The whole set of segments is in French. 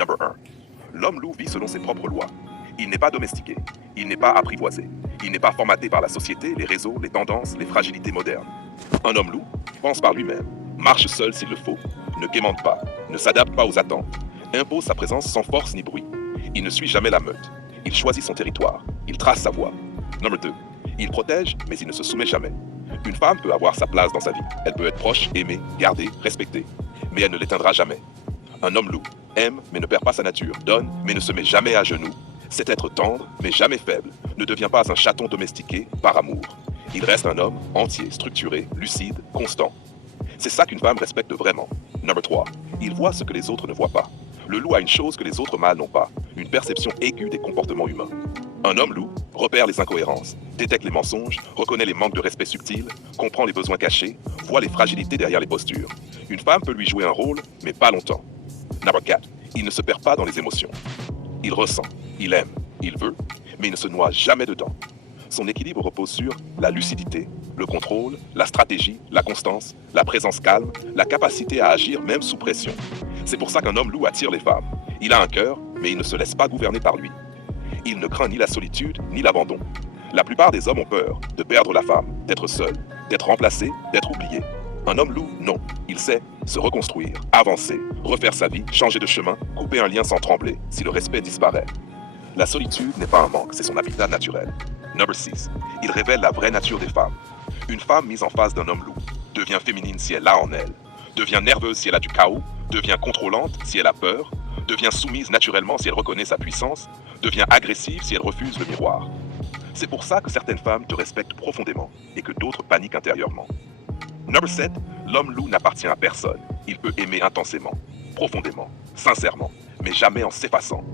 Number 1. L'homme loup vit selon ses propres lois. Il n'est pas domestiqué. Il n'est pas apprivoisé. Il n'est pas formaté par la société, les réseaux, les tendances, les fragilités modernes. Un homme loup pense par lui-même, marche seul s'il le faut, ne quémande pas, ne s'adapte pas aux attentes, impose sa présence sans force ni bruit. Il ne suit jamais la meute. Il choisit son territoire. Il trace sa voie. Number 2. Il protège, mais il ne se soumet jamais. Une femme peut avoir sa place dans sa vie. Elle peut être proche, aimée, gardée, respectée. Mais elle ne l'éteindra jamais. Un homme loup aime, mais ne perd pas sa nature, donne, mais ne se met jamais à genoux. C'est être tendre, mais jamais faible, ne devient pas un chaton domestiqué par amour. Il reste un homme entier, structuré, lucide, constant. C'est ça qu'une femme respecte vraiment. Number 3. Il voit ce que les autres ne voient pas. Le loup a une chose que les autres mâles n'ont pas, une perception aiguë des comportements humains. Un homme loup repère les incohérences, détecte les mensonges, reconnaît les manques de respect subtils, comprend les besoins cachés, voit les fragilités derrière les postures. Une femme peut lui jouer un rôle, mais pas longtemps. Number 4. Il ne se perd pas dans les émotions. Il ressent, il aime, il veut, mais il ne se noie jamais dedans. Son équilibre repose sur la lucidité, le contrôle, la stratégie, la constance, la présence calme, la capacité à agir même sous pression. C'est pour ça qu'un homme loup attire les femmes. Il a un cœur, mais il ne se laisse pas gouverner par lui. Il ne craint ni la solitude, ni l'abandon. La plupart des hommes ont peur de perdre la femme, d'être seul, d'être remplacé, d'être oublié. Un homme loup, non. Il sait se reconstruire, avancer, refaire sa vie, changer de chemin, couper un lien sans trembler, si le respect disparaît. La solitude n'est pas un manque, c'est son habitat naturel. Number 6. Il révèle la vraie nature des femmes. Une femme mise en face d'un homme loup devient féminine si elle l'a en elle, devient nerveuse si elle a du chaos, devient contrôlante si elle a peur, devient soumise naturellement si elle reconnaît sa puissance, devient agressive si elle refuse le miroir. C'est pour ça que certaines femmes te respectent profondément et que d'autres paniquent intérieurement. Number 7. L'homme loup n'appartient à personne. Il peut aimer intensément, profondément, sincèrement, mais jamais en s'effaçant.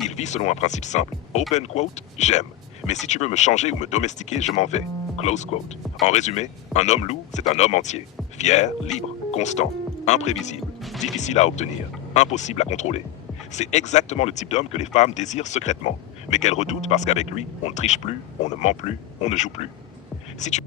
Il vit selon un principe simple. Open quote, j'aime. Mais si tu veux me changer ou me domestiquer, je m'en vais. Close quote. En résumé, un homme loup, c'est un homme entier. Fier, libre, constant, imprévisible, difficile à obtenir, impossible à contrôler. C'est exactement le type d'homme que les femmes désirent secrètement, mais qu'elles redoutent parce qu'avec lui, on ne triche plus, on ne ment plus, on ne joue plus. Si tu